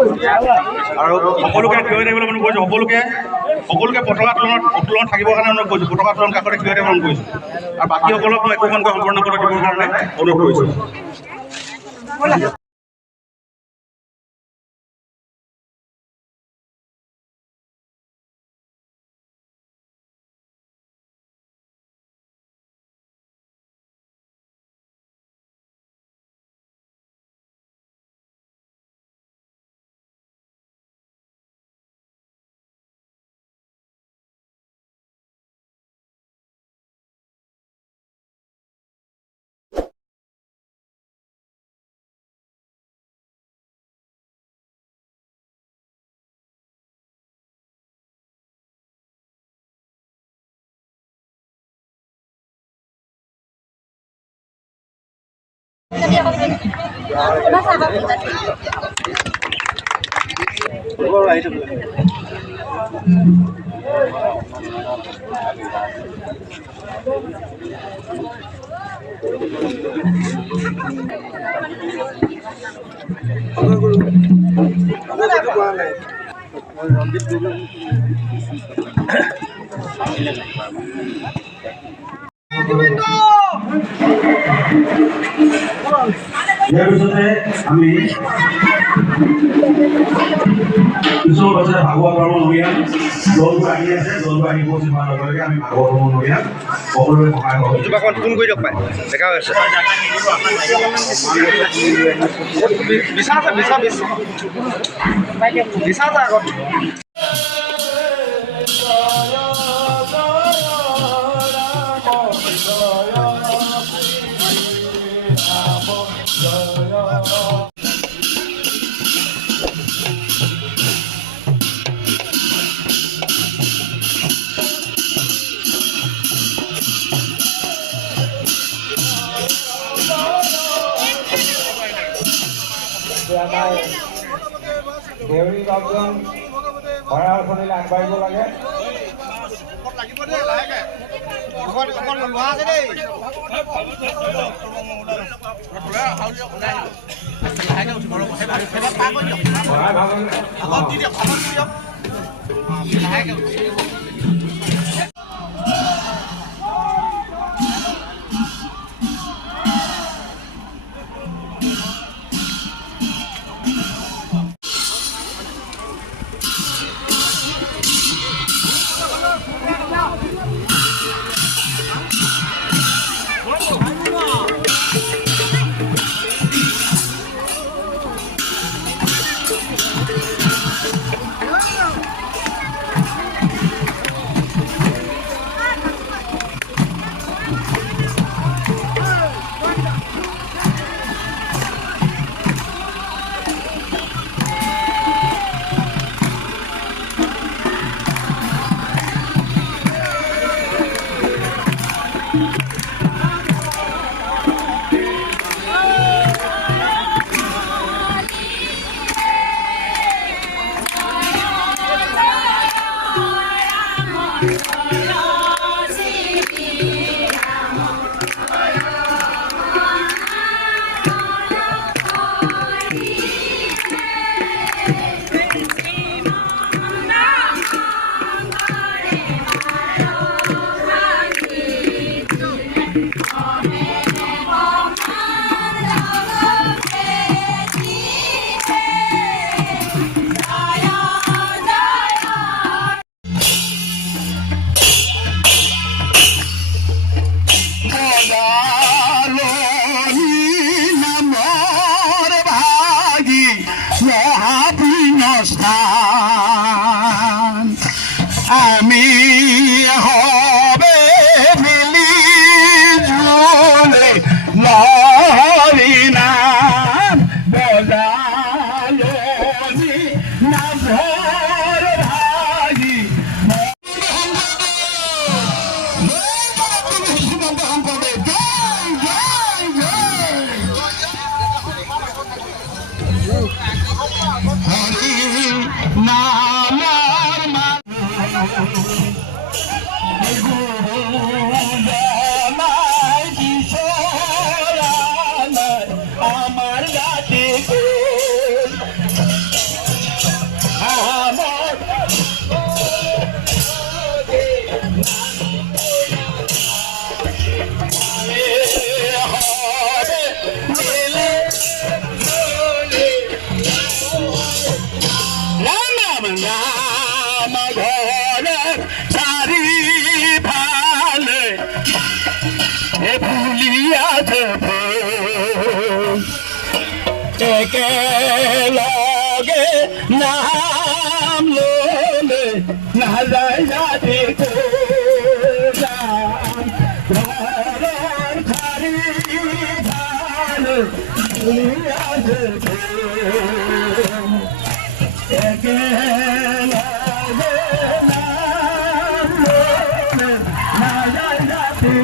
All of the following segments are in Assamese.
আৰু সকলোকে থিয় হৈ থাকিবলৈ মই কৈছোঁ, সকলোকে পতাকা উত্তোলন থাকিবৰ কাৰণে অনুৰোধ কৰিছোঁ, পতাকা উত্তোলন কাষতে থিয় হৈ থাকিবলৈ অনুৰোধ কৰিছোঁ আৰু বাকীসকলক মই একোখনকৈ সম্পূৰ্ণ কৰি দিবৰ কাৰণে অনুৰোধ কৰিছোঁ। ইয়াৰ পিছতে আমি কিছুমান পাছতে ভাগৱত ভ্ৰমণ অভিযান দলবোৰ আহি আছে, দলবোৰ আহি গৈছে হোৱাৰ লগে লগে আমি ভাগৱত ভ্ৰমণ অভিযান সকলোৰে সহায় সহযোগিতা ফোন কৰি দিয়ক পায় দেখা হৈছে আগত দেউৰী বাবুজন ভঁৰাল খনিলে আগবাঢ়িব লাগে। আমি হবে মিলি জুলে লহরি নাম বজালি নাভর ভাগি আমার গাতে একেলগে নাম ললে নাযায় জাতি কোলাম ঘৰৰ খাৰি ধান উলিয়াছে একেলগে নাম ললে নাযায় জাতি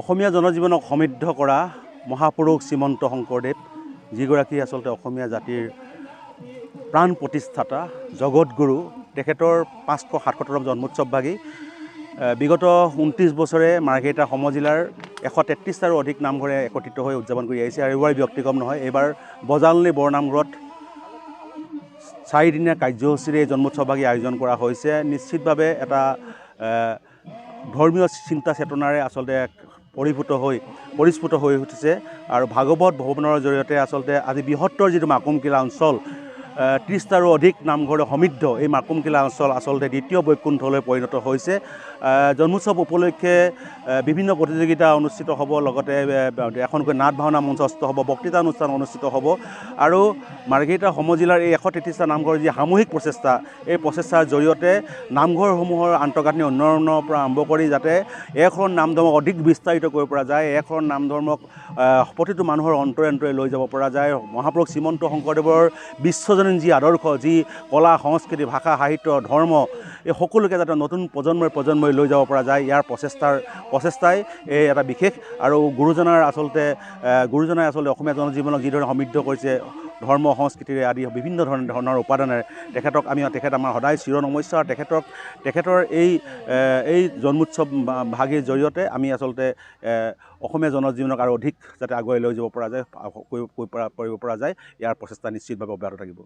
অসমীয়া জনজীৱনক সমৃদ্ধ কৰা মহাপুৰুষ শ্ৰীমন্ত শংকৰদেৱ, যিগৰাকী আচলতে অসমীয়া জাতিৰ প্ৰাণ প্ৰতিষ্ঠাতা, জগতগুৰু। তেখেতৰ 577তম জন্মোৎসৱভাগি বিগত 29 বছৰে মাৰ্ঘেৰিটা সমজিলাৰ 133টাৰো অধিক নামঘৰে একত্ৰিত হৈ উদযাপন কৰি আহিছে। আৰু এইবাৰ ব্যক্তিক্ৰম নহয়। এইবাৰ বজালনী বৰনামঘৰত 4 দিনীয়া কাৰ্যসূচীৰে এই জন্মোৎসৱভাগি আয়োজন কৰা হৈছে। নিশ্চিতভাৱে এটা ধৰ্মীয় চিন্তা চেতনাৰে আচলতে পৰিস্ফুট হৈ উঠিছে। আৰু ভাগৱত ভৱনৰ জৰিয়তে আচলতে আজি বৃহত্তৰ যিটো মাকুমকিলা অঞ্চল, 30টাৰো অধিক নামঘৰে সমৃদ্ধ এই মাকুমকিলা অঞ্চল আচলতে দ্বিতীয় বৈকুণ্ঠলৈ পৰিণত হৈছে। জন্মোৎসৱ উপলক্ষে বিভিন্ন প্ৰতিযোগিতা অনুষ্ঠিত হ'ব, লগতে এখনকৈ নাট ভাওনা মঞ্চস্থ হ'ব, বক্তৃতা অনুষ্ঠান অনুষ্ঠিত হ'ব। আৰু মাৰ্ঘেৰিটা সমজিলাৰ এই 133টা নামঘৰৰ যি সামূহিক প্ৰচেষ্টা, এই প্ৰচেষ্টাৰ জৰিয়তে নামঘৰসমূহৰ আন্তঃগাঁথনি উন্নয়নৰ পৰা আৰম্ভ কৰি যাতে একশৰণ নাম ধৰ্মক অধিক বিস্তাৰিত কৰিব পৰা যায়, একশৰণ নাম ধৰ্মক প্ৰতিটো মানুহৰ অন্তৰে অন্তৰে লৈ যাব পৰা যায়। মহাপুৰুষ শ্ৰীমন্ত শংকৰদেৱৰ বিশ্বজনীন যি আদৰ্শ, যি কলা সংস্কৃতি, ভাষা, সাহিত্য, ধৰ্ম, এই সকলোকে যাতে নতুন প্ৰজন্মই লৈ যাব পৰা যায়, ইয়াৰ প্ৰচেষ্টাই এই এটা বিশেষ। আৰু গুৰুজনাই আচলতে অসমীয়া জনজীৱনক যিদৰে সমৃদ্ধ কৰিছে ধৰ্ম সংস্কৃতিৰে আদি বিভিন্ন ধৰণৰ উপাদানেৰে, তেখেত আমাৰ সদায় চিৰনমস্য। আৰু তেখেতৰ এই জন্মোৎসৱ ভাগিৰ জৰিয়তে আমি আচলতে অসমীয়া জনজীৱনক আৰু অধিক যাতে আগুৱাই লৈ যাব পৰা যায়, কৰিব পৰা যায়, ইয়াৰ প্ৰচেষ্টা নিশ্চিতভাৱে অব্যাহত থাকিব।